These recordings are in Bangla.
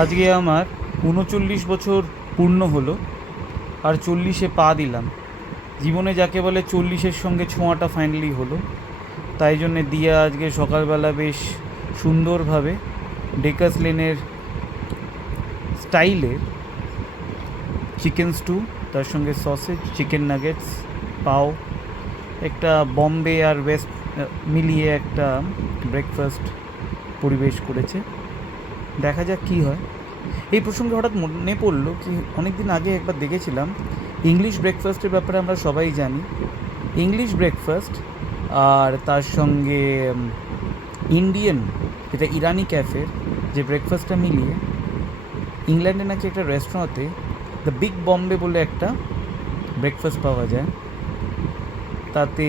আজকে আমার ৩৯ বছর পূর্ণ হলো, আর ৪০-এ পা দিলাম। জীবনে যাকে বলে ৪০-এর সঙ্গে ছোঁয়াটা ফাইনালি হলো। তাই জন্যে দিয়া আজকে সকালবেলা বেশ সুন্দরভাবে ডেকাস লেনের স্টাইলের চিকেন স্টু, তার সঙ্গে সসেজ, চিকেন নাগেটস, পাও, একটা বম্বে আর ওয়েস্ট মিলিয়ে একটা ব্রেকফাস্ট পরিবেশ করেছে। দেখা যাক কী হয়। এই প্রসঙ্গে হঠাৎ মনে পড়লো কি অনেক দিন আগে একবার দেখেছিলাম ইংলিশ ব্রেকফাস্টের ব্যাপারে। আমরা সবাই জানি ইংলিশ ব্রেকফাস্ট আর তার সঙ্গে ইন্ডিয়ান, যেটা ইরানি ক্যাফের যে ব্রেকফাস্টটা মিলিয়ে ইংল্যান্ডে নাকি একটা রেস্টুরেন্টে দ্য বিগ বম্বে বলে একটা ব্রেকফাস্ট পাওয়া যায়। তাতে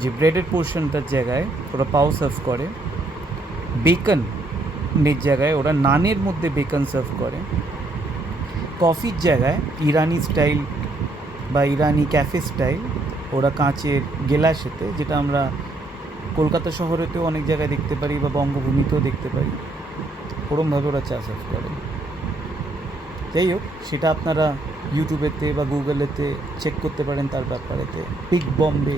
যে ব্রেডের পোর্শনটার জায়গায় ওরা পাও সার্ভ করে, বেকনের জায়গায় ওরা নানের মধ্যে বেকন সার্ভ করে, কফির জায়গায় ইরানি স্টাইল বা ইরানি ক্যাফে স্টাইল ওরা কাঁচের গেলাসেতে, যেটা আমরা কলকাতা শহরেতেও অনেক জায়গায় দেখতে পারি বা বঙ্গভূমিতেও দেখতে পারি, ওরমভাবে ওরা চা সার্ভ করে। যাই হোক, সেটা আপনারা ইউটিউবেতে বা গুগলেতে চেক করতে পারেন তার ব্যাপারেতে, বিগ বম্বে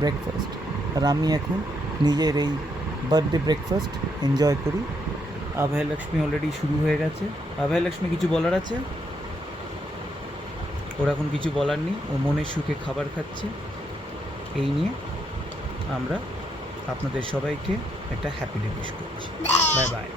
ব্রেকফাস্ট। আর আমি এখন নিজের এই বার্থডে ব্রেকফাস্ট এনজয় করি। আভয় লক্ষ্মী অলরেডি শুরু হয়ে গেছে। আভয় লক্ষ্মী কিছু বলার আছে? ওর এখন কিছু বলার নেই, ও মনের সুখে খাবার খাচ্ছে। এই নিয়ে আমরা আপনাদের সবাইকে একটা হ্যাপি ডে উইশ করছি। Bye bye.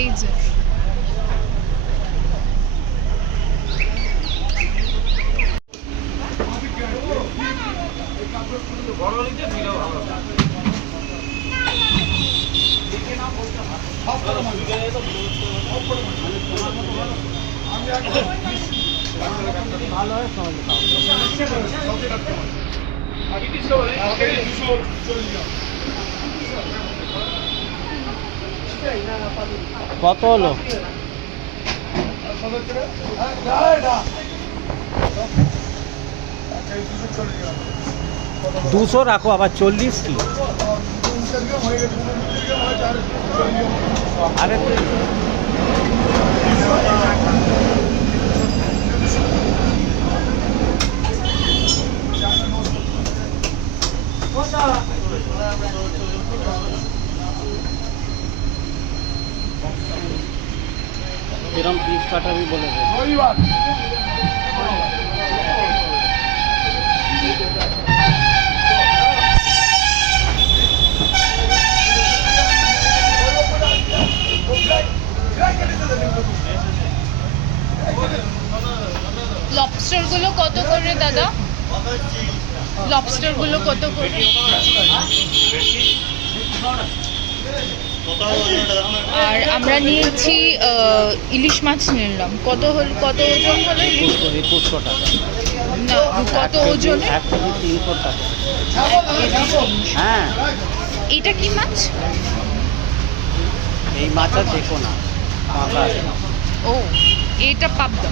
এই যে কত হলো? 200 রাখো, আবার 40 কি? আরে এরকম পিস কাটাবি বলে দে। লবস্টারগুলো কত করে দাদা? লবস্টারগুলো কত করে? আর আমরা নিয়েছি ইলিশ মাছ নিলাম। কত হল, কত ওজন হলো? 2100 টাকা। না, কত ওজন? 1 কেজি 300 টাকা। 1 কেজি 300। হ্যাঁ, এটা কি মাছ? এই মাছ আর দেখো না। ও, এটা পাবদা।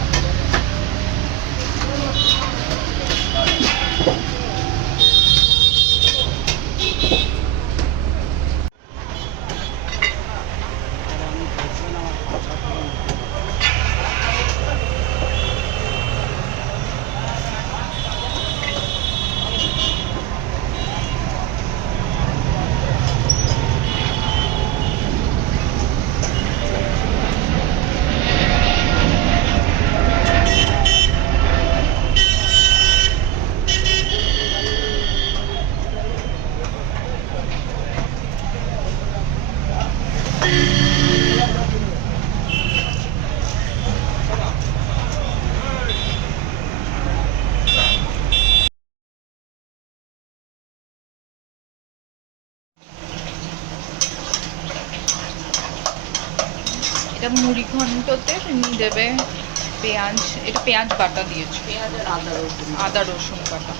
এটা মুড়ি ঘন্টতে তুমি দেবে পেঁয়াজ, এটা পেঁয়াজ বাটা দিয়েছো, পেঁয়াজ আর আদা রসুন আদা রসুন বাটা।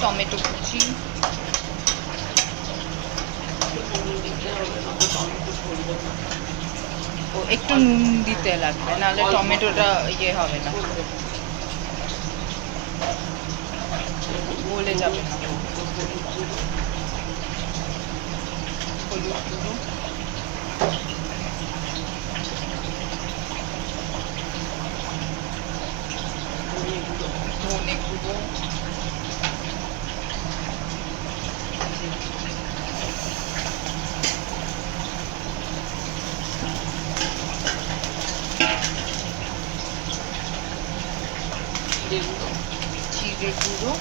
টমেটো কুচি, ও একটু নুন দিতে লাগবে, নাহলে টমেটোটা ইয়ে হবে না, গলে যাবে না। হলুদ গুঁড়ো, ধনে গুঁড়ো, জিরে গুঁড়ো,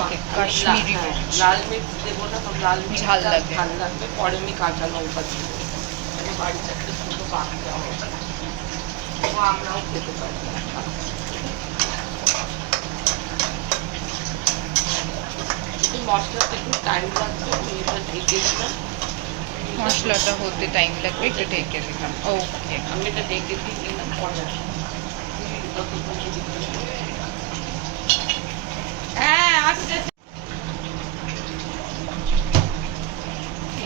ওকে কাশ্মীরি মির্চ, লাল মির্চ দেবো না, কারণ লাল মির্চ ঝাল লাগবে। ঝাল লাগবে। পরে আমি কাঁচা লঙ্কা দিব, আমি বাড়িতে একটা ছোটো পাক দেওয়া হবে, ও আমরাও খেতে পারি। কিন্তু মশলাটা একটু টাইম লাগবে, আমি এটা ঢেকে দিলাম। মশলাটা হতে টাইম লাগবে, একটু ঢেকে দিলাম। ওকে, আমি এটা ঢেকে দিয়ে দিলাম, পরে হ্যাঁ আসছে।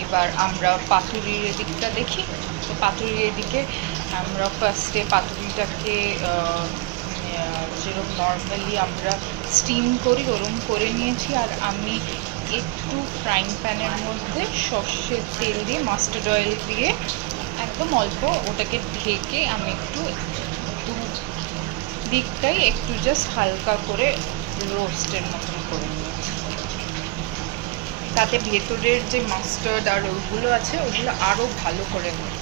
এবার আমরা পাতুরির দিকটা দেখি। তো পাতুরির দিকে আমরা ফার্স্টে পাতুরিটাকে যেরকম নর্মালি আমরা স্টিম করি ওরকম করে নিয়েছি। আর আমি একটু ফ্রাইং প্যানের মধ্যে সর্ষের তেল দিয়ে মাস্টার্ড অয়েল দিয়ে একদম অল্প ওটাকে ঢেকে আমি একটু দু দিকটাই একটু জাস্ট হালকা করে রোস্টের মতন করে নিয়েছি। তাতে ভেতরের যে মাস্টার্ড আর ওইগুলো আছে ওগুলো আরও ভালো করে হয়।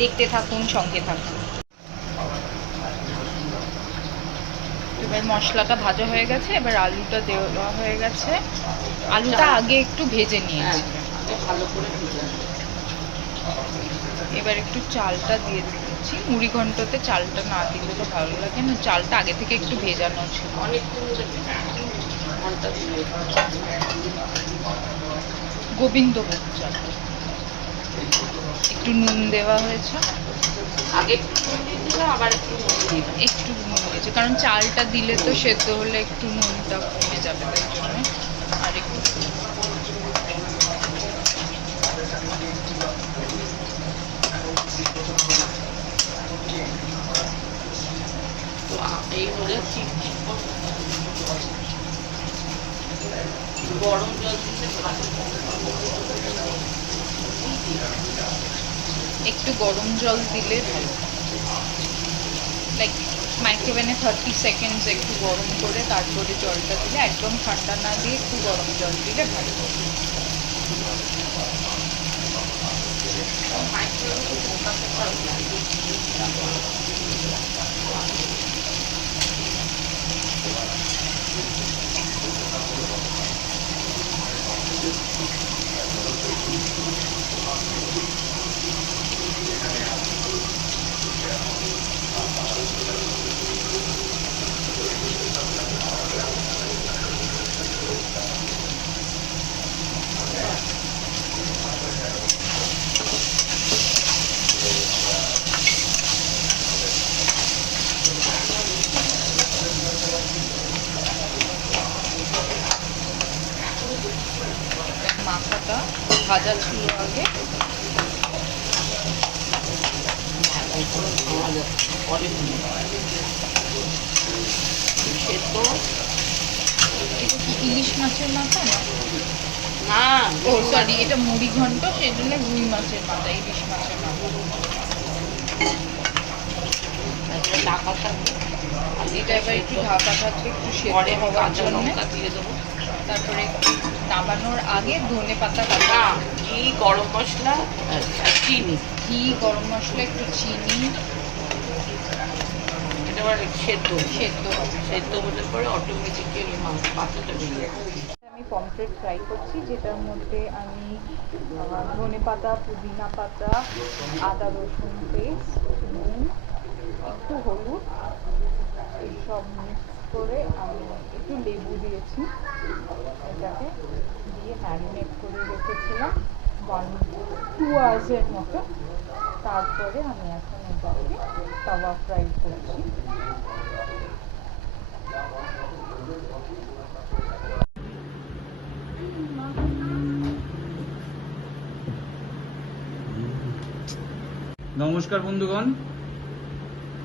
দেখতে থাকুন, সঙ্গে থাকুন। এবার মশলাটা ভাজা হয়ে গেছে, এবার আলুটা দেওয়া হয়ে গেছে। আলুটা আগে একটু ভেজে নিয়েছি, ভালো করে ভেজে নেব। এবার একটু চালটা দিয়ে দিচ্ছি। মুড়ি ঘন্টতে চালটা না দিলে তো ভালো লাগে না, চালটা আগে থেকে একটু ভেজানো ছিল। অনেকক্ষণ ঘন্টা দিয়ে গোবিন্দভোগ চাল, একটু নুন দেওয়া হয়েছে, আগে একটু নুন দিয়েছিলাম, আবার একটু নুন দিলাম। একটু নুন দিয়েছে কারণ চালটা দিলে তো সেদ্ধ হলে একটু নুনটা কমে যাবে, তাই জন্য আর একটু। তো এই হলে গরম জল দিতে ভালো, একটু গরম জল দিলে ভালো, লাইক মাইক্রোওভেনে 30 সেকেন্ডস একটু গরম করে তারপরে জলটা দিলে, একদম ঠান্ডা না দিয়ে একটু গরম জল দিলে ভালো। মাথাটা ভাজা ছিল আগে, এটা কি ইলিশ মাছের মাথা না? না ও সরি, এটা মুড়ি ঘন্ট, সেই জন্য রুই মাছের মাথা, ইলিশ মাছের মাথা। ঢাকা থাকবে, এটা এবার একটু ঢাকা থাকবে একটু সেদ্ধ হওয়ার জন্য। দিয়ে দেবো। তারপরে নামানোর আগে ধনে পাতা না, কাটা, ঘি, গরম মশলা, চিনি, ঘি, গরম মশলা, একটু চিনি, এটা আবার সেদ্ধ সেদ্ধ হবে। সেদ্ধ হলে পরে অটোমেটিক্যালি মাছ পাতাটা বেরিয়ে যাবে। আমি পমফ্রেট ফ্রাই করছি, যেটার মধ্যে আমি ধনে পাতা, পুদিনা পাতা, আদা রসুন পেস্ট, নুন, একটু হলুদ এইসব মিক্স করে আমি একটু লেবু দিয়েছি, এটাকে দিয়ে ম্যারিনেট করে রেখেছিলাম 1-2 আওয়ার্সের মতো। তারপরে আমি এখন এটাকে তাওয়া ফ্রাই করছি। নমস্কার বন্ধুগণ,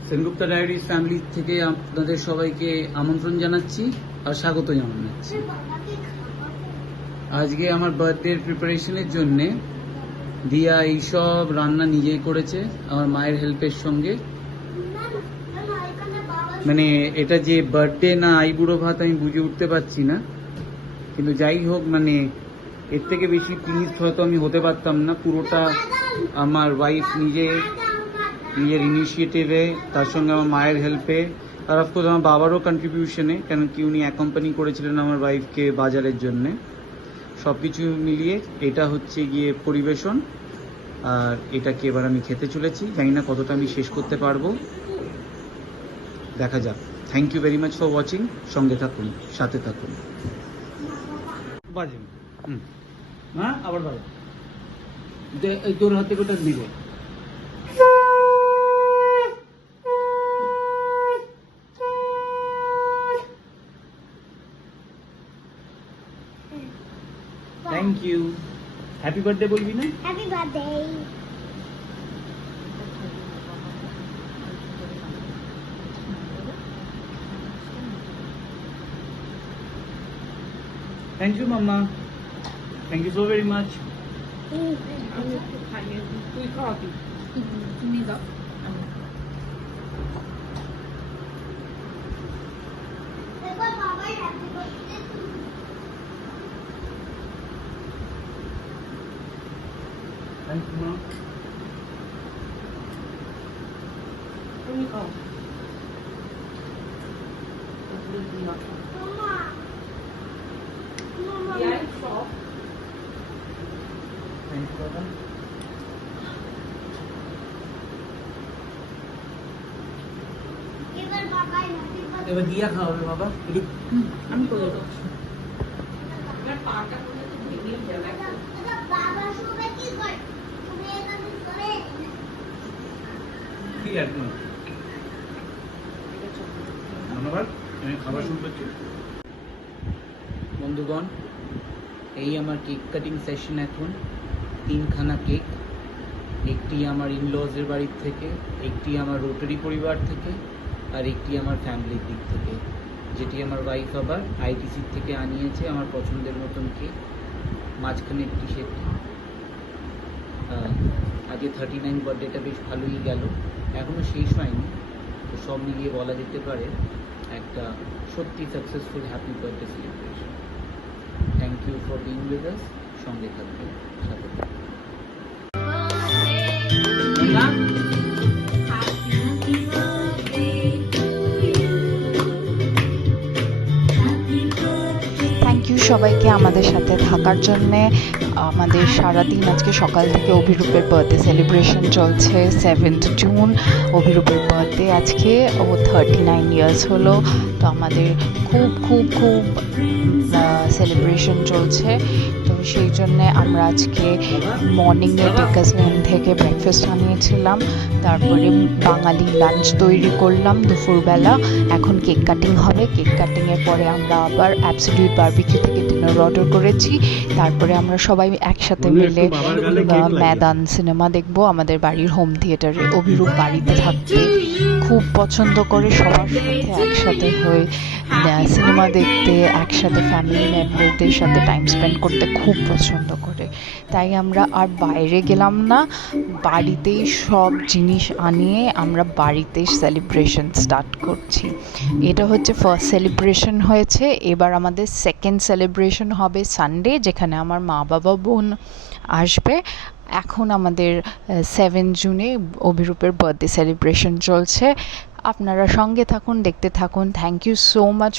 সেনগুপ্তা ডায়েরিজ ফ্যামিলি থেকে আপনাদের সবাইকে আমন্ত্রণ জানাচ্ছি আর স্বাগত জানাচ্ছি। আজকে আমার বার্থডের প্রিপারেশনের জন্যে দিয়া এইসব রান্না নিজেই করেছে আমার মায়ের হেল্পের সঙ্গে। মানে এটা যে বার্থডে না আইবুড়ো ভাত আমি বুঝে উঠতে পারছি না, কিন্তু যাই হোক, মানে এর থেকে বেশি প্লিজ হয়তো আমি হতে পারতাম না। পুরোটা আমার ওয়াইফ নিজের ইনিশিয়েটিভে, তার সঙ্গে আমার মায়ের হেল্পে, আর অফকোর্স আমার বাবারও কন্ট্রিবিউশনে, কেন কি উনি অ্যাকম্পানি করেছিলেন আমার ওয়াইফকে বাজারের জন্যে। সব কিছু মিলিয়ে এটা হচ্ছে গিয়ে পরিবেশন, আর এটাকে এবার আমি খেতে চলেছি। জানি না কতটা আমি শেষ করতে পারবো, দেখা যাক। Thank you very much for watching. সঙ্গে থাকুন, সাথে থাকুন। বাজে হ্যাঁ, আবার বাজে তোর হাতে কোটা দিবে। Thank you. হ্যাপি বার্থডে বলবি না? Happy birthday. Thank you mamma, thank you so very much. তুই খাওয়াবি? তুমি দাও। এবার বাবাই happy birthday. থ্যাংক ইউ মা। তুমি খাও। Mama. Mama. Yeah, stop. Thank you বাবা। এবার বাবাই happy birthday. এবার দিয়া খাওয়াবে বাবা একটু। আমি করে দিচ্ছি। আমার পাটা করে তো ভেঙে যাবে। এটা বাবা শুবে কি করে? তুমি এখানে করে ঠিক আছে মা, ধন্যবাদ। আমি খাবার শুরু করছি। বন্ধুগণ, এই আমার কেক কাটিং সেশন। এখন 3খানা কেক, একটি আমার ইনলজের বাড়ির থেকে, একটি আমার রোটারি পরিবার থেকে, আর একটি আমার ফ্যামিলির দিক থেকে, যেটি আমার ওয়াইফ আবার আইটিসি থেকে আনিয়েছে আমার পছন্দের মতন কেক। মাঝখানে একটি সেটি। আজকে 39 বার্থডেটা বেশ ভালোই গেল, এখনও শেষ হয়নি। তো সব মিলিয়ে বলা যেতে পারে একটা সত্যি successful happy birthday celebration. Thank you for being with us. সঙ্গে থাকবেন, সাথে থাকবেন। থ্যাংক ইউ সবাইকে আমাদের সাথে থাকার জন্যে। আমাদের সারাদিন আজকে সকাল থেকে অভিরূপের বার্থডে সেলিব্রেশন চলছে। 7th জুন অভিরূপের বার্থডে আজকে। ও 39 ইয়ার্স হলো। তো আমাদের খুব খুব খুব সেলিব্রেশন চলছে। তো সেই জন্যে আমরা আজকে মর্নিংয়ে টেকাসম্যান থেকে ব্রেকফাস্ট আনিয়েছিলাম, তারপরে বাঙালি লাঞ্চ তৈরি করলাম দুপুরবেলা। এখন কেক কাটিং হবে। কেক কাটিংয়ের পরে আমরা আবার অ্যাবসলিউট বারবিকিউ থেকে ডিনার অর্ডার করেছি। তারপরে আমরা সবাই একসাথে মিলে ম্যাদান সিনেমা দেখব আমাদের বাড়ির হোম থিয়েটারে। অভিরূপ বাড়িতে থাকতে খুব পছন্দ করে, সবার সাথে একসাথে হয়ে সিনেমা দেখতে, একসাথে ফ্যামিলি মেম্বারদের সাথে টাইম স্পেন্ড করতে খুব পছন্দ করে। তাই আমরা আর বাইরে গেলাম না, বাড়িতেই সব জিনিস আনিয়ে আমরা বাড়িতেই সেলিব্রেশন স্টার্ট করছি। এটা হচ্ছে ফার্স্ট সেলিব্রেশন হয়েছে। এবার আমাদের সেকেন্ড সেলিব্রেশন হবে সানডে, যেখানে আমার মা বাবা বোন আসবে। এখন আমাদের 7 জুনে অভিরূপের বার্থডে সেলিব্রেশন চলছে। আপনারা সঙ্গে থাকুন, দেখতে থাকুন। Thank you so much.